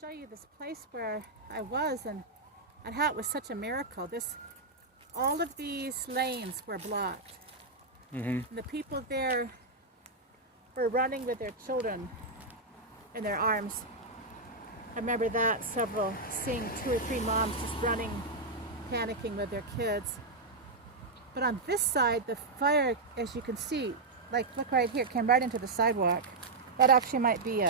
show you this place where I was and how it was such a miracle. All of these lanes were blocked. And the people there were running with their children in their arms. I remember that seeing 2 or 3 moms just running, panicking with their kids. But on this side, the fire, as you can see, like look right here, came right into the sidewalk. That actually might be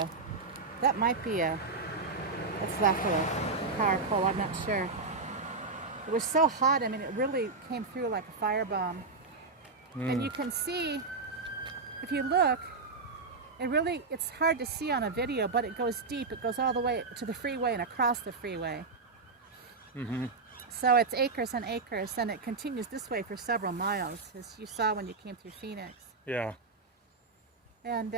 what's left of a power pole, I'm not sure. It was so hot, I mean, it really came through like a firebomb. And you can see, if you look, it's hard to see on a video, but it goes deep. It goes all the way to the freeway and across the freeway. So it's acres and acres, and it continues this way for several miles, as you saw when you came through Phoenix. Yeah. And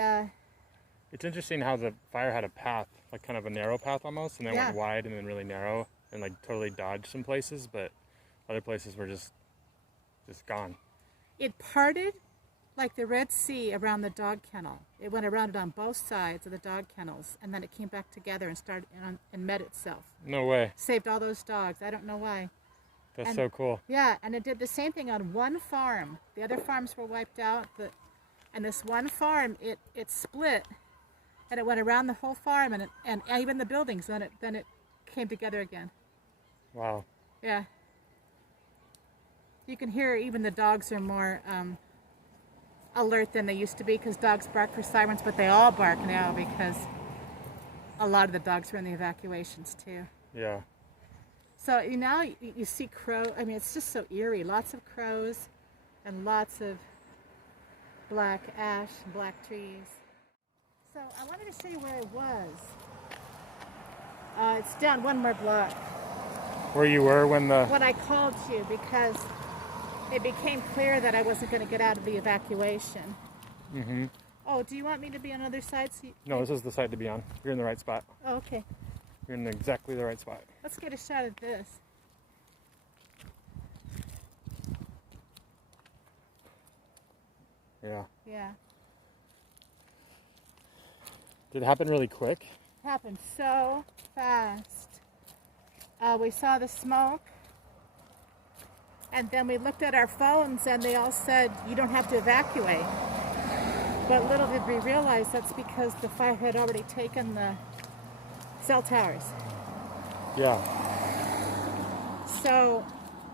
it's interesting how the fire had a path, like kind of a narrow path almost, and then went wide and then really narrow, and like totally dodged some places, but other places were just gone. It parted like the Red Sea around the dog kennel. It went around it on both sides of the dog kennels, and then it came back together and started and met itself. No way. Saved all those dogs. I don't know why. That's so cool. Yeah, and it did the same thing on one farm. The other farms were wiped out, and this one farm, it split, and it went around the whole farm, and even the buildings. Then it came together again. Wow. Yeah. You can hear even the dogs are more alert than they used to be, because dogs bark for sirens, but they all bark now because a lot of the dogs were in the evacuations too. Yeah. So now you see crow. I mean, it's just so eerie. Lots of crows and lots of black ash, black trees. So I wanted to show you where I was. It's down one more block. Where you were when I called you, because it became clear that I wasn't going to get out of the evacuation. Oh, do you want me to be on the other side? No, this is the side to be on. You're in the right spot. Oh, okay. You're in exactly the right spot. Let's get a shot of this. Yeah. Yeah. Did it happen really quick? It happened so fast. We saw the smoke, and then we looked at our phones, and they all said, you don't have to evacuate. But little did we realize that's because the fire had already taken the cell towers. Yeah. So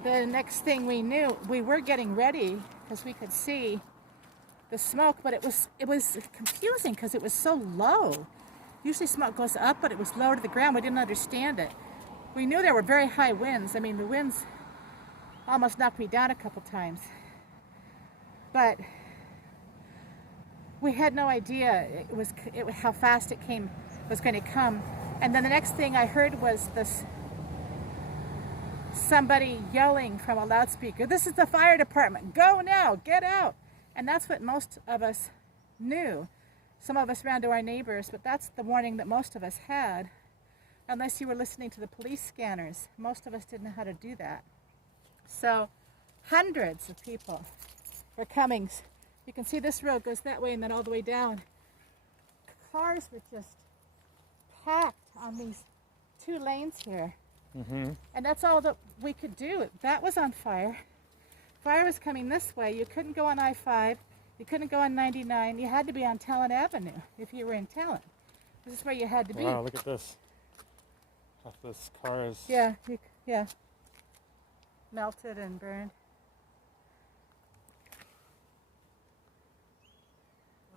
the next thing we knew, we were getting ready because we could see the smoke, but it was confusing because it was so low. Usually smoke goes up, but it was low to the ground. We didn't understand it. We knew there were very high winds. I mean, the winds almost knocked me down a couple times. But we had no idea how fast it was going to come. And then the next thing I heard was somebody yelling from a loudspeaker, "This is the fire department, go now, get out." And that's what most of us knew. Some of us ran to our neighbors, but that's the warning that most of us had. Unless you were listening to the police scanners, most of us didn't know how to do that. So hundreds of people were coming. You can see this road goes that way and then all the way down. Cars were just packed on these 2 lanes here. And that's all that we could do. That was on fire. Fire was coming this way. You couldn't go on I-5. You couldn't go on 99. You had to be on Talent Avenue if you were in Talent. This is where you had to be. Wow, look at this. Half this car is... Yeah, melted and burned.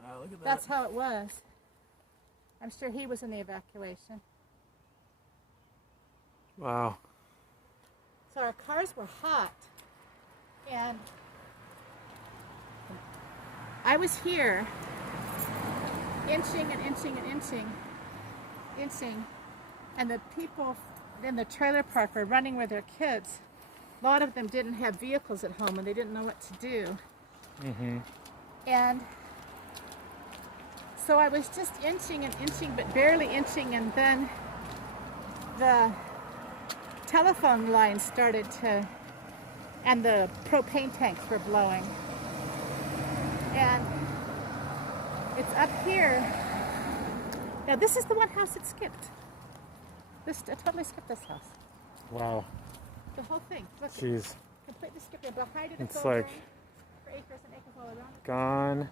Wow, look at that. That's how it was. I'm sure he was in the evacuation. Wow. So our cars were hot, and I was here inching and inching and inching, and the people in the trailer park were running with their kids. A lot of them didn't have vehicles at home and they didn't know what to do. And so I was just inching and inching, but barely inching, and then the telephone lines started to, and the propane tanks were blowing. And it's up here. Now this is the one house that skipped. I totally skipped this house. Wow. The whole thing. Look, Jeez. completely skipped it. Behind it, It's over like for acres and acres all around. gone.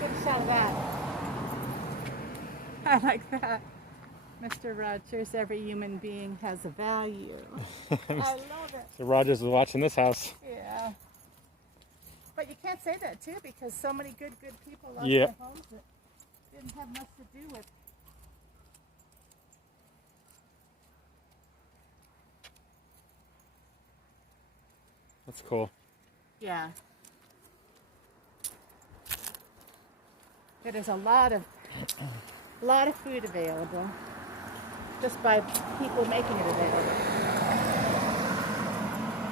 Good shot of that. I like that. Mr. Rogers, every human being has a value. I love it. So Rogers was watching this house. Yeah. But you can't say that too, because so many good people lost Yeah. their homes that didn't have much to do with. That's cool. Yeah. There's a lot of food available just by people making it available.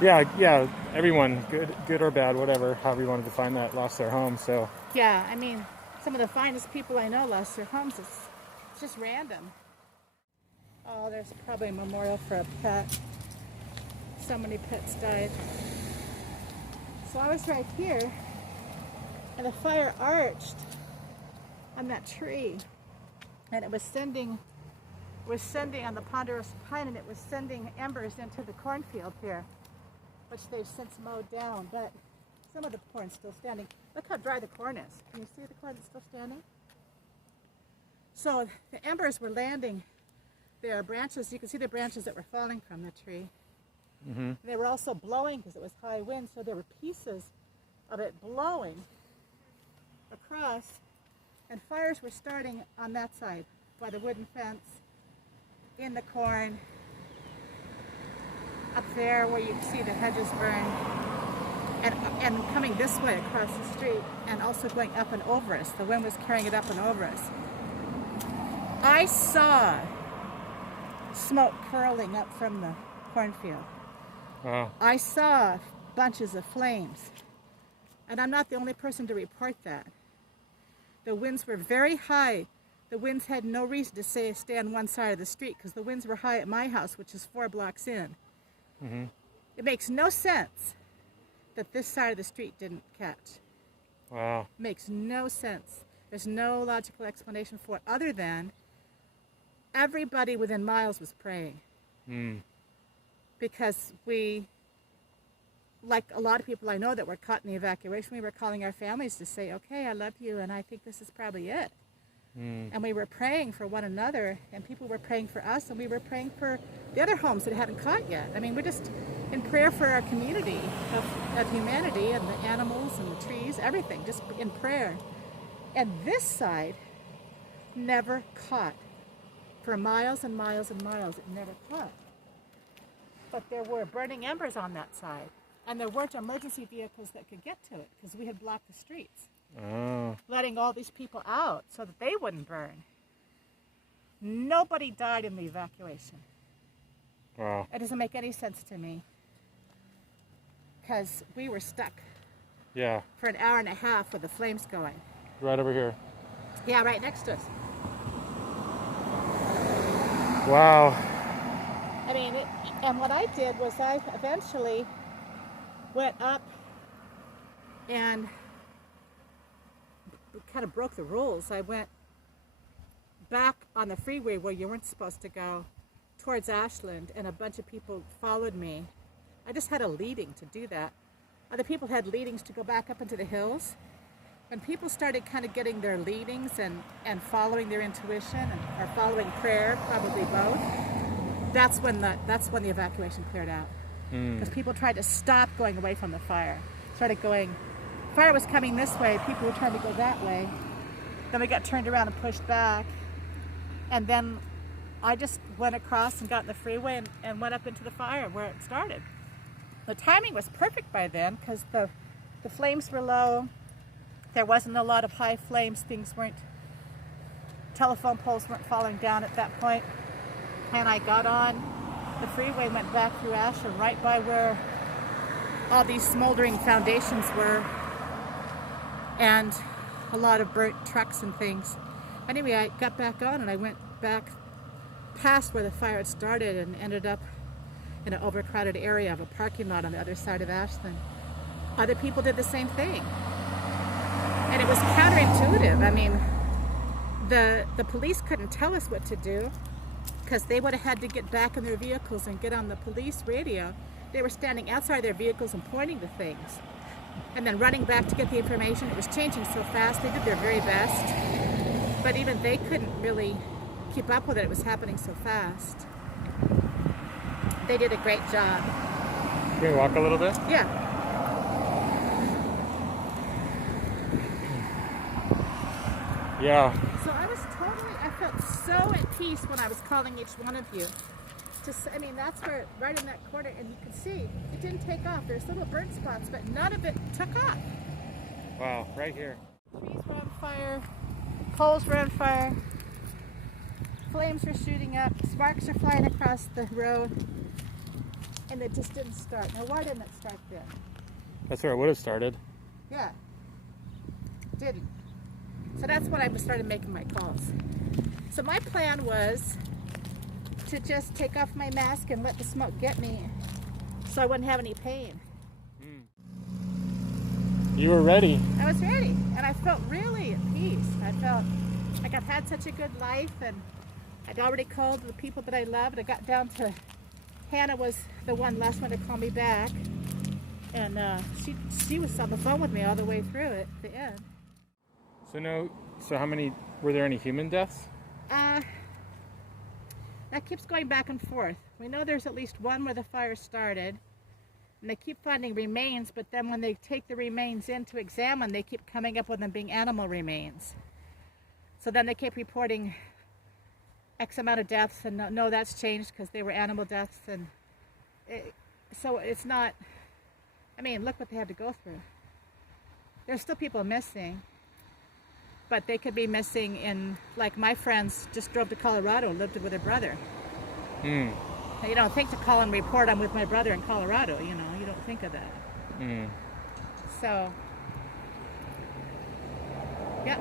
Yeah. Everyone, good or bad, whatever, however you wanted to find that, lost their home. So Yeah, I mean, some of the finest people I know lost their homes. It's just random. Oh, there's probably a memorial for a pet. So many pets died. So I was right here, and the fire arched on that tree, and it was sending on the ponderosa pine, and it was sending embers into the cornfield here, which they've since mowed down, but some of the corn's still standing. Look how dry the corn is. Can you see the corn that's still standing? So the embers were landing. There are branches, you can see the branches that were falling from the tree. mm-hmm. They were also blowing because it was high wind, so there were pieces of it blowing across, and fires were starting on that side by the wooden fence, in the corn, up there where you can see the hedges burn, and coming this way across the street, and also going up and over us. The wind was carrying it up and over us. I saw smoke curling up from the cornfield. Wow. I saw bunches of flames, and I'm not the only person to report that. The winds were very high. The winds had no reason to stay on one side of the street, because the winds were high at my house, which is 4 blocks in. Mm-hmm. It makes no sense that this side of the street didn't catch. Wow. Makes no sense. There's no logical explanation for it other than everybody within miles was praying. Mm. Because we, like a lot of people I know that were caught in the evacuation, we were calling our families to say, okay, I love you, and I think this is probably it. Mm. And we were praying for one another, and people were praying for us, and we were praying for the other homes that hadn't caught yet. I mean, we're just in prayer for our community of humanity and the animals and the trees, everything, just in prayer. And this side never caught. For miles and miles and miles, it never caught. But there were burning embers on that side, and there weren't emergency vehicles that could get to it because we had blocked the streets, letting all these people out so that they wouldn't burn. Nobody died in the evacuation. Wow. It doesn't make any sense to me because we were stuck Yeah. for an hour and a half with the flames going. Right over here. Yeah, right next to us. Wow. I mean, and what I did was I eventually went up and kind of broke the rules. I went back on the freeway where you weren't supposed to go towards Ashland, and a bunch of people followed me. I just had a leading to do that. Other people had leadings to go back up into the hills. When people started kind of getting their leadings and following their intuition or following prayer, probably both, that's when the evacuation cleared out. Because people tried to stop going away from the fire. Started going, fire was coming this way, people were trying to go that way. Then we got turned around and pushed back. And then I just went across and got in the freeway and went up into the fire where it started. The timing was perfect by then because the flames were low. There wasn't a lot of high flames. Telephone poles weren't falling down at that point. And I got on the freeway, went back through Ashland, right by where all these smoldering foundations were, and a lot of burnt trucks and things. Anyway, I got back on and I went back past where the fire had started and ended up in an overcrowded area of a parking lot on the other side of Ashland. Other people did the same thing. And it was counterintuitive. I mean, The police couldn't tell us what to do because they would have had to get back in their vehicles and get on the police radio. They were standing outside their vehicles and pointing to things and then running back to get the information. It was changing so fast. They did their very best, but even they couldn't really keep up with it. It was happening so fast. They did a great job. Can we walk a little bit? Yeah. Yeah. So I felt so at peace when I was calling each one of you. I mean, that's where, right in that corner, and you can see, it didn't take off. There's little burn spots, but none of it took off. Wow, right here. Trees were on fire, poles were on fire, flames were shooting up, sparks are flying across the road, and it just didn't start. Now, why didn't it start then? That's where it would have started. Yeah, didn't. So that's when I started making my calls. So my plan was to just take off my mask and let the smoke get me so I wouldn't have any pain. You were ready. I was ready, and I felt really at peace. I felt like I've had such a good life, and I'd already called the people that I loved. I got down to Hannah was the last one to call me back, and she was on the phone with me all the way through it at the end. So how many, were there any human deaths? That keeps going back and forth. We know there's at least one where the fire started, and they keep finding remains, but then when they take the remains in to examine, they keep coming up with them being animal remains. So then they keep reporting X amount of deaths, and no, that's changed because they were animal deaths, and so it's not, I mean, look what they had to go through. There's still people missing, but they could be missing in, like my friends just drove to Colorado and lived with their brother. Mm. Now, you don't think to call and report I'm with my brother in Colorado, you don't think of that. Mm. So, yeah.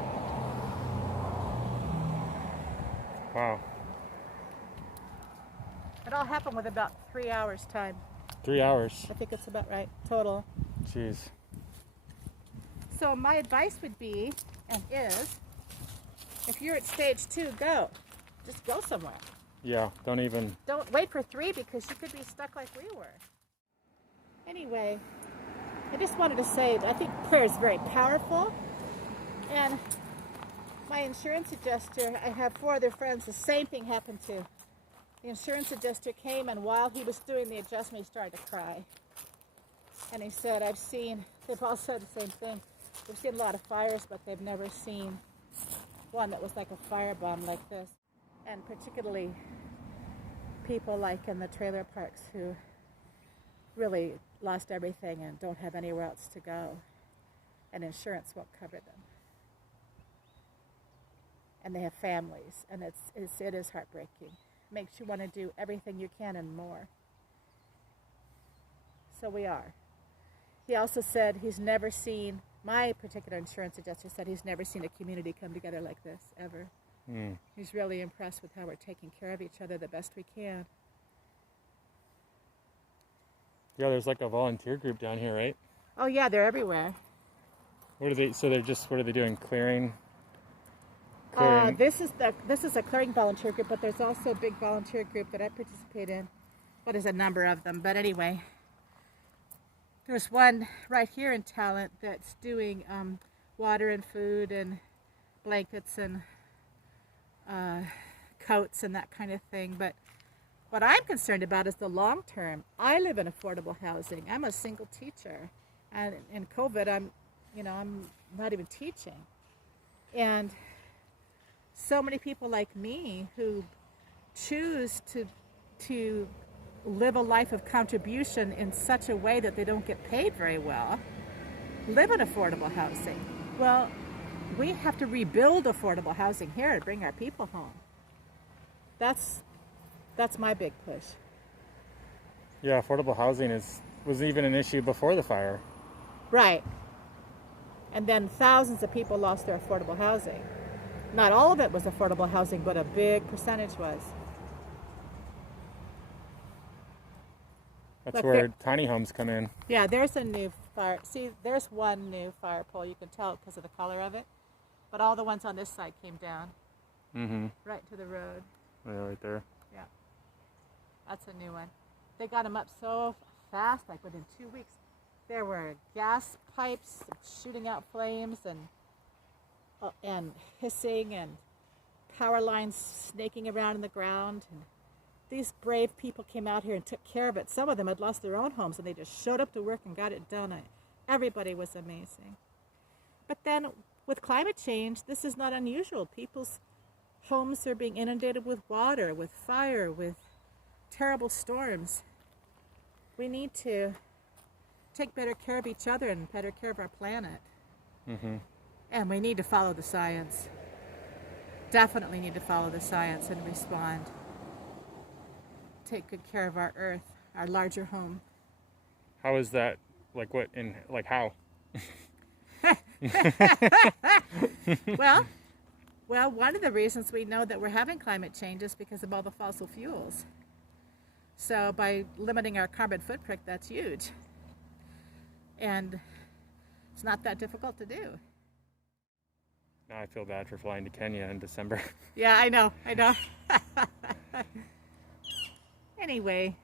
Wow. It all happened with about 3 hours time. 3 hours. I think it's about right, total. Jeez. So my advice would be, and is, if you're at stage 2, go. Just go somewhere. Yeah, Don't wait for 3 because you could be stuck like we were. Anyway, I just wanted to say that I think prayer is very powerful. And my insurance adjuster, I have 4 other friends, the same thing happened to. The insurance adjuster came, and while he was doing the adjustment, he started to cry. And he said, they've all said the same thing. They've seen a lot of fires, but they've never seen one that was like a firebomb like this. And particularly people like in the trailer parks who really lost everything and don't have anywhere else to go. And insurance won't cover them. And they have families, and it is heartbreaking. It makes you want to do everything you can and more. So we are. He also said he's never seen, my particular insurance adjuster said he's never seen a community come together like this, ever. Mm. He's really impressed with how we're taking care of each other the best we can. Yeah, there's like a volunteer group down here, right? Oh yeah, they're everywhere. What are they doing? Clearing? This is a clearing volunteer group, but there's also a big volunteer group that I participate in. What is a number of them? But anyway, there's one right here in Talent that's doing water and food and blankets and coats and that kind of thing. But what I'm concerned about is the long term. I live in affordable housing. I'm a single teacher, and in COVID, I'm not even teaching, and so many people like me who choose to live a life of contribution in such a way that they don't get paid very well, live in affordable housing. Well, we have to rebuild affordable housing here to bring our people home. That's my big push. Yeah, affordable housing was even an issue before the fire. Right. And then thousands of people lost their affordable housing. Not all of it was affordable housing, but a big percentage was. That's where tiny homes come in. Yeah, there's a new fire. See, there's one new fire pole. You can tell because of the color of it. But all the ones on this side came down. right to the road. Yeah, right there. Yeah, that's a new one. They got them up so fast, like within 2 weeks. There were gas pipes shooting out flames and hissing and power lines snaking around in the ground. And these brave people came out here and took care of it. Some of them had lost their own homes and they just showed up to work and got it done. Everybody was amazing. But then with climate change, this is not unusual. People's homes are being inundated with water, with fire, with terrible storms. We need to take better care of each other and better care of our planet. And we need to follow the science. Definitely need to follow the science and respond. Take good care of our earth, our larger home. How is that? Like what? How? Well, one of the reasons we know that we're having climate change is because of all the fossil fuels. So by limiting our carbon footprint, that's huge. And it's not that difficult to do. Now I feel bad for flying to Kenya in December. Yeah, I know. Anyway,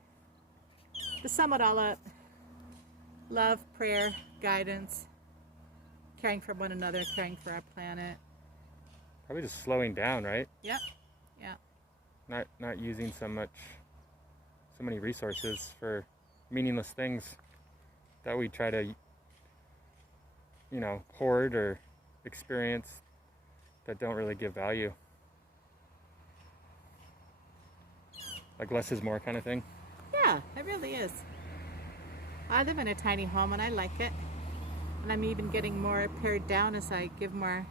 to sum it all up, love, prayer, guidance, caring for one another, caring for our planet. Probably just slowing down, right? Yeah. Not using so many resources for meaningless things that we try to, hoard or experience that don't really give value. Like less is more kind of thing. Yeah, it really is. I live in a tiny home and I like it. And I'm even getting more pared down as I give more.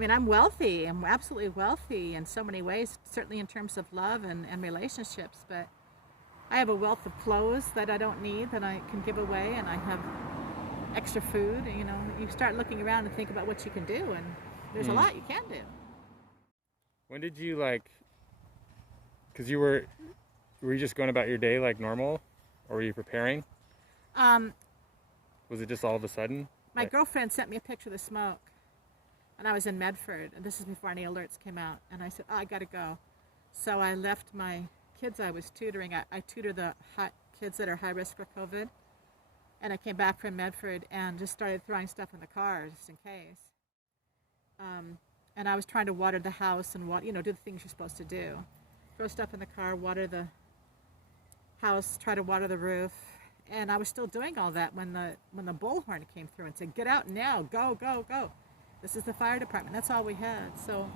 I'm wealthy. I'm absolutely wealthy in so many ways, certainly in terms of love and relationships, but I have a wealth of clothes that I don't need that I can give away, and I have extra food. You start looking around and think about what you can do, and there's a lot you can do. When did you because were you just going about your day like normal, or were you preparing? Was it just all of a sudden? My girlfriend sent me a picture of the smoke, and I was in Medford, and this is before any alerts came out, and I said, I gotta go. So I left my kids I was tutoring. I tutor the kids that are high risk for COVID, and I came back from Medford and just started throwing stuff in the car just in case. And I was trying to water the house and do the things you're supposed to do. Throw stuff in the car, water the house, try to water the roof. And I was still doing all that when the bullhorn came through and said, "Get out now, go, go, go." This is the fire department. That's all we had. So,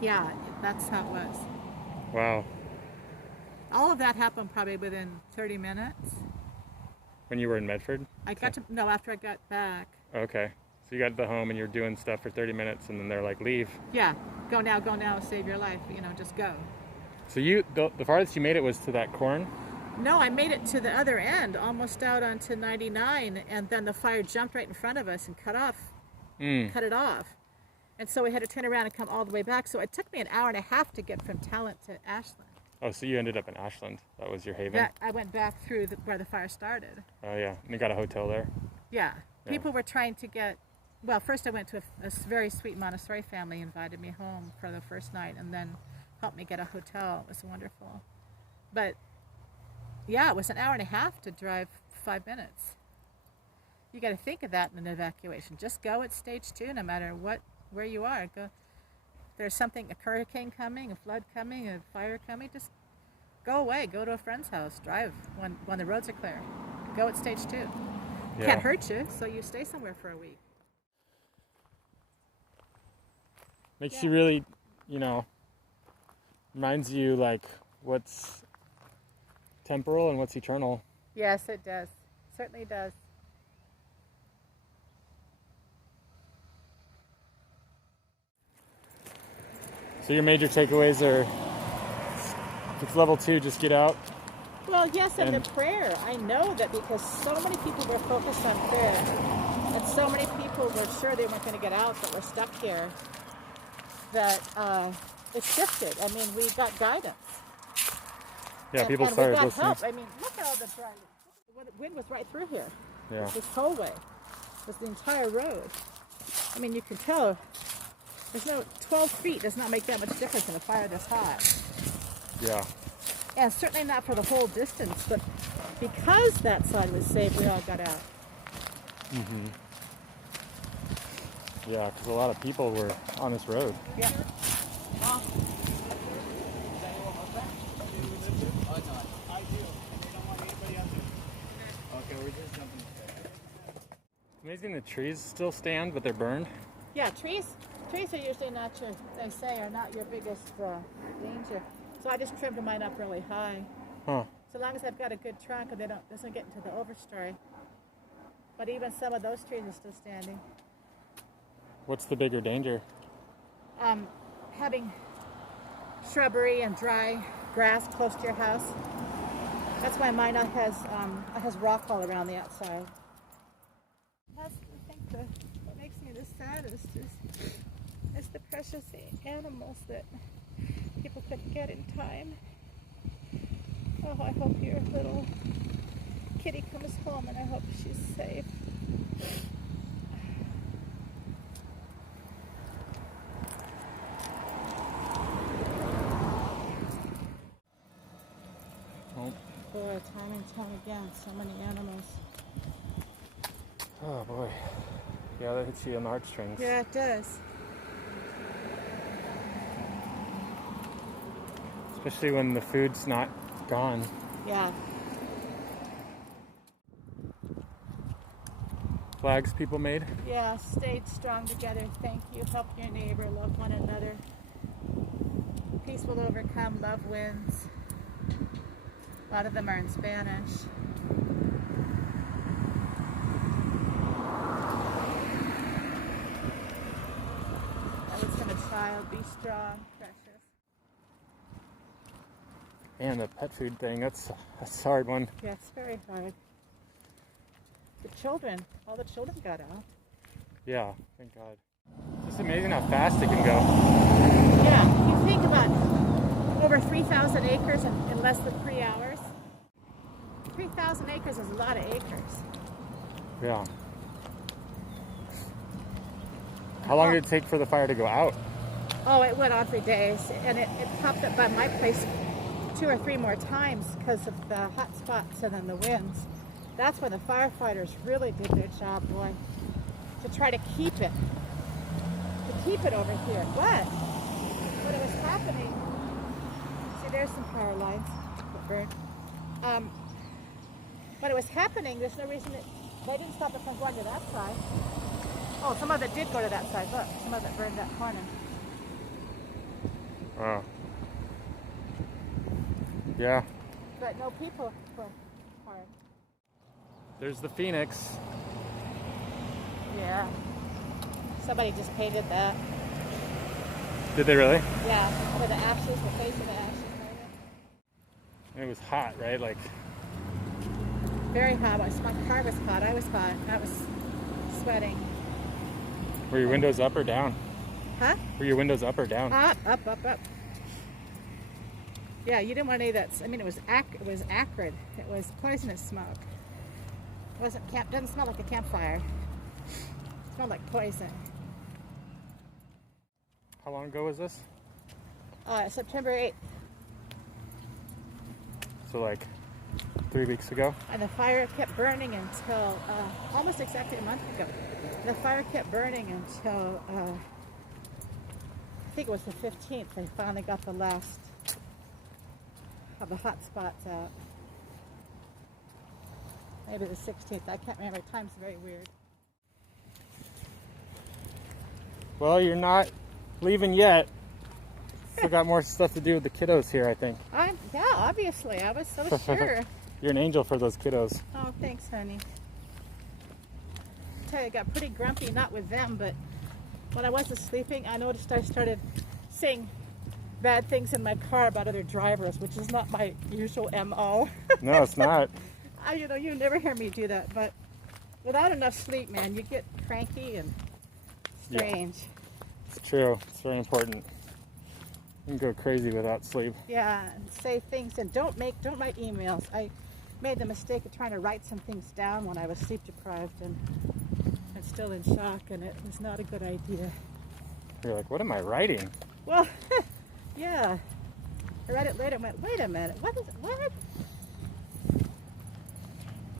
yeah, that's how it was. Wow. All of that happened probably within 30 minutes. When you were in Medford? After I got back. Okay. So you got to the home and you're doing stuff for 30 minutes and then they're like, leave. Yeah. Go now, save your life. Just go. So the farthest you made it was to that corn? No, I made it to the other end, almost out onto 99, and then the fire jumped right in front of us and cut it off. And so we had to turn around and come all the way back. So it took me an hour and a half to get from Talent to Ashland. Oh, so you ended up in Ashland. That was your haven? Yeah, I went back through where the fire started. Oh, yeah. And you got a hotel there? Yeah. People were trying to get... Well, first I went to a very sweet Montessori family, invited me home for the first night, and then helped me get a hotel. It was wonderful. But, yeah, it was an hour and a half to drive 5 minutes. You got to think of that in an evacuation. Just go at stage 2, no matter where you are. Go. There's a hurricane coming, a flood coming, a fire coming. Just go away. Go to a friend's house. Drive when the roads are clear. Go at stage 2. Yeah. Can't hurt you, so you stay somewhere for a week. Makes you really, reminds you like what's temporal and what's eternal. Yes, it does. Certainly does. So your major takeaways are, if it's level 2, just get out. Well, yes, and the prayer. I know that because so many people were focused on prayer, and so many people were sure they weren't going to get out, but were stuck here, that it shifted. We got guidance. Yeah, people started we got listening. help. Look at all the dry leaves. The wind was right through here. Yeah. This whole way. It was the entire road. You can tell There's no 12 feet does not make that much difference in a fire this hot. Yeah. And certainly not for the whole distance, but because that side was safe, we all got out. Mm-hmm. Yeah, because a lot of people were on this road. Yeah. Amazing the trees still stand, but they're burned. Yeah, trees are usually not your, they say, are not your biggest danger. So I just trimmed mine up really high. Huh. So long as I've got a good trunk and doesn't get into the overstory. But even some of those trees are still standing. What's the bigger danger? Having shrubbery and dry grass close to your house. That's why mine has rock all around the outside. That's, I think, what makes me the saddest is the precious animals that people couldn't get in time. Oh, I hope your little kitty comes home, and I hope she's safe. Oh. Boy, time and time again, so many animals. Oh boy. Yeah, that hits you on the heartstrings. Yeah, it does. Especially when the food's not gone. Yeah. Flags people made. Yeah, stayed strong together. Thank you. Help your neighbor. Love one another. Peace will overcome. Love wins. A lot of them are in Spanish. I was from a child. Be strong, precious. And the pet food thing, that's a hard one. Yeah, it's very hard. The children, all the children got out. Yeah, thank God. It's just amazing how fast it can go. Yeah, you think about over 3,000 acres in less than 3 hours. 3,000 acres is a lot of acres. Yeah. How long did it take for the fire to go out? Oh, it went on for days, and it popped up by my place 2 or 3 more times because of the hot spots and then the winds. That's when the firefighters really did their job, boy, to try to keep it over here. But when it was happening, see, there's some power lines that burned. When it was happening, there's no reason they didn't stop it from going to that side. Oh, some of it did go to that side. Look, some of it burned that corner. Wow. Yeah. But no people were harmed. There's the Phoenix. Yeah. Somebody just painted that. Did they really? Yeah, with the ashes, the face of the ashes. It was hot, right? Like. Very hot. My car was hot. I was hot. I was sweating. Were your windows up or down? Huh? Were your windows up or down? Up. Yeah, you didn't want any of that. I mean, it was acrid. It was poisonous smoke. It wasn't doesn't smell like a campfire. It smelled like poison. How long ago was this? September 8th. So like 3 weeks ago? And the fire kept burning until almost exactly a month ago. The fire kept burning until I think it was the 15th. They finally got the last of the hot spots out. Maybe the 16th. I can't remember. Time's very weird. Well, you're not leaving yet. Still got more stuff to do with the kiddos here, I think. Yeah, obviously. I was so sure. You're an angel for those kiddos. Oh, thanks, honey. I tell you, I got pretty grumpy, not with them, but when I wasn't sleeping, I noticed I started saying bad things in my car about other drivers, which is not my usual MO. No, it's not. You never hear me do that, but without enough sleep, man, you get cranky and strange. Yeah, it's true. It's very important. You can go crazy without sleep. Yeah, and say things, and don't write emails. I made the mistake of trying to write some things down when I was sleep deprived and still in shock, and it was not a good idea. You're like, what am I writing? Well, yeah. I read it later and went, wait a minute, what?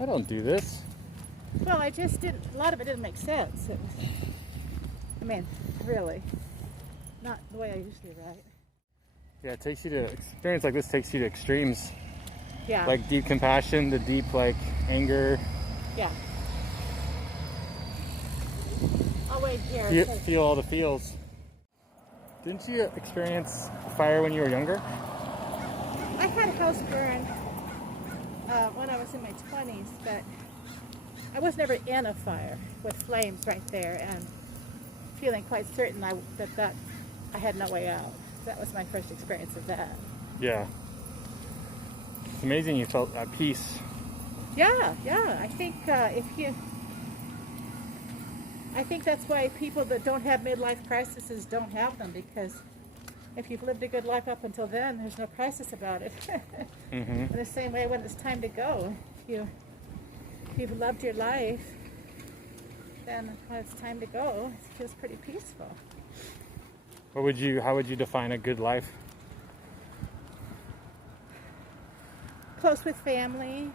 I don't do this. Well, I just didn't, a lot of it didn't make sense. It was, I mean, really, not the way I usually write. Yeah, it takes you to, experience like this takes you to extremes. Yeah. Like deep compassion to deep like anger. Yeah. I'll wait here. Feel all the feels. Didn't you experience fire when you were younger? I had a house burn when I was in my 20s, but I was never in a fire with flames right there and feeling quite certain that I had no way out. That was my first experience of that. Yeah. It's amazing you felt at peace. Yeah. I think I think that's why people that don't have midlife crises don't have them, because if you've lived a good life up until then, there's no crisis about it. Mm-hmm. In the same way, when it's time to go, if you've loved your life, then when it's time to go, it feels pretty peaceful. How would you define a good life? Close with family,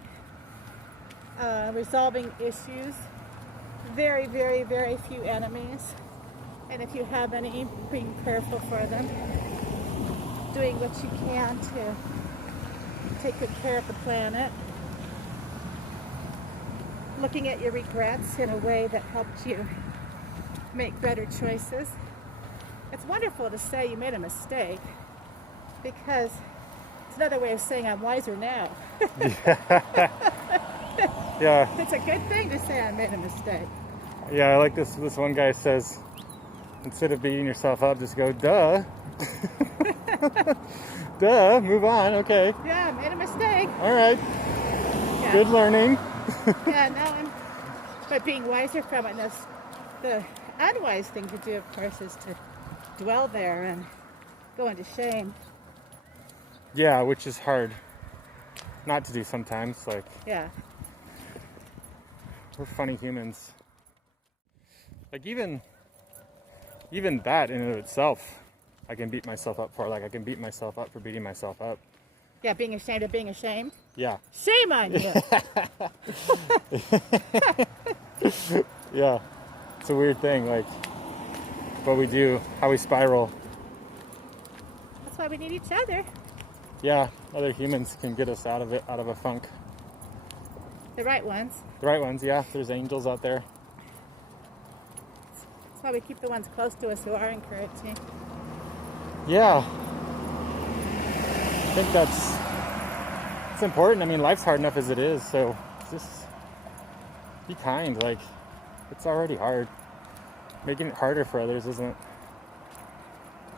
resolving issues, very, very, very few enemies, and if you have any, being prayerful for them, doing what you can to take good care of the planet, looking at your regrets in a way that helped you make better choices. It's wonderful to say you made a mistake, because it's another way of saying I'm wiser now. Yeah. It's a good thing to say I made a mistake. Yeah, I like this one guy says, instead of beating yourself up, just go, duh. Duh, move on, okay. Yeah, I made a mistake. All right. Yeah. Good learning. Yeah, but being wiser from it, and the unwise thing to do, of course, is to dwell there and go into shame. Yeah, which is hard not to do sometimes. Like, Yeah. we're funny humans. Like even that in and of itself, I can beat myself up for. Like I can beat myself up for beating myself up. Yeah, being ashamed of being ashamed. Yeah. Shame on you. Yeah. It's a weird thing, like what we do, how we spiral. That's why we need each other. Yeah, other humans can get us out of a funk. The right ones. The right ones, yeah. There's angels out there. That's why we keep the ones close to us who are encouraging. Yeah. I think it's important. I mean, life's hard enough as it is, so just be kind. Like, it's already hard. Making it harder for others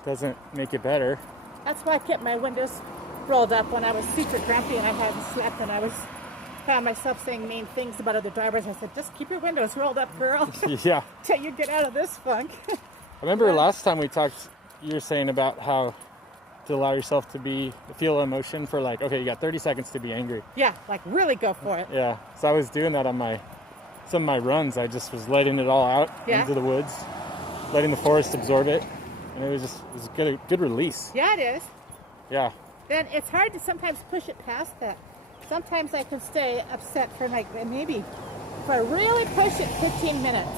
doesn't make it better. That's why I kept my windows rolled up when I was super grumpy and I hadn't slept, and I found myself saying mean things about other drivers. I said, just keep your windows rolled up, girl. Yeah. Till you get out of this funk. I remember last time we talked, you were saying about how to allow yourself to feel emotion for like, okay, you got 30 seconds to be angry. Yeah, like really go for it. Yeah. So I was doing that on some of my runs. I just was letting it all out into the woods, letting the forest absorb it. And it was a good release. Yeah, it is. Yeah. Then it's hard to sometimes push it past that. Sometimes I can stay upset for maybe if I really push it 15 minutes.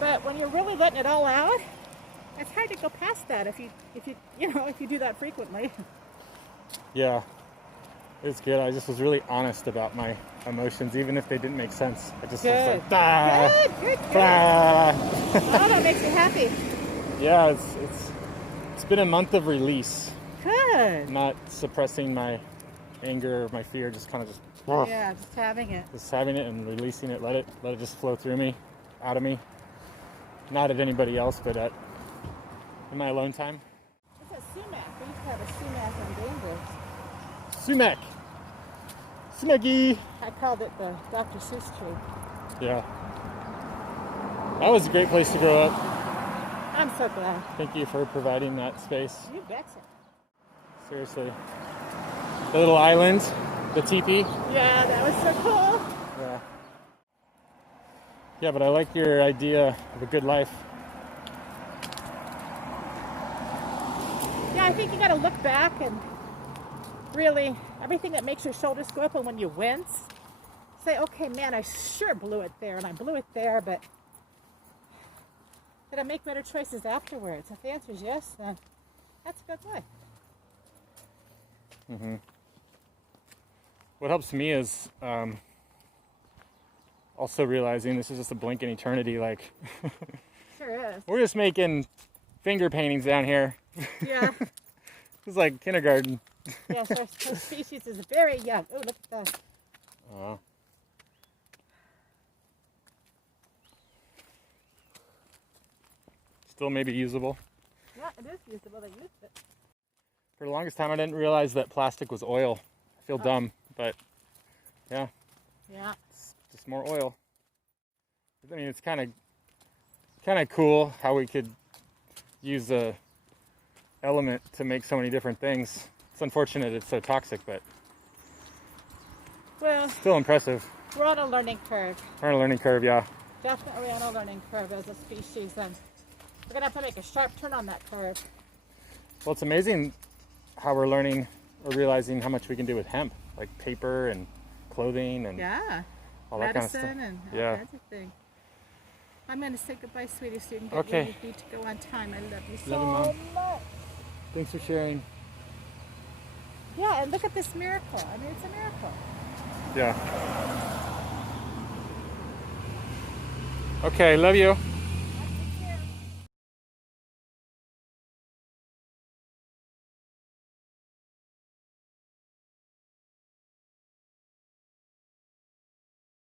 But when you're really letting it all out, it's hard to go past that if you do that frequently. Yeah. It's good. I just was really honest about my emotions, even if they didn't make sense. I just was like, ah, Good. ah. Oh, that makes you happy. Yeah, it's been a month of release. Good. Not suppressing my anger or my fear, just kind of Yeah, just having it. Just having it and releasing it, let it just flow through me, out of me. Not at anybody else, but in my alone time. It's a sumac. We used to have a sumac endangered. Sumac. Sumac-y. I called it the Dr. Seuss tree. Yeah. That was a great place to grow up. I'm so glad. Thank you for providing that space. You betcha. Seriously. The little island, the teepee. Yeah, that was so cool. Yeah. Yeah, but I like your idea of a good life. think you got to look back and really, everything that makes your shoulders go up and when you wince, say, okay, man, I sure blew it there and I blew it there, but did I make better choices afterwards? If the answer is yes, then that's a good way. Mm-hmm. What helps me is also realizing this is just a blink in eternity. Like, Sure is. we're just making finger paintings down here. Yeah. It's like kindergarten. Yes, our species is very young. Oh, look at that. Still maybe usable. Yeah, it is usable. They used it. For the longest time, I didn't realize that plastic was oil. I feel dumb, but yeah. Yeah. It's just more oil. I mean, it's kind of cool how we could use a element to make so many different things. It's unfortunate it's so toxic, but Well, still impressive. we're on a learning curve. We're on a learning curve, yeah. Definitely on a learning curve as a species, and we're gonna have to make a sharp turn on that curve. Well, it's amazing how we're learning or realizing how much we can do with hemp, like paper and clothing and Yeah. all that kind of stuff. Medicine and all Yeah. kinds of things. I'm gonna say goodbye, sweetie, so you can get Okay. where you need to go on time. I love you so Love you, Mom. much. Thanks for sharing. Yeah, and look at this miracle. I mean, it's a miracle. Yeah. Okay, love you.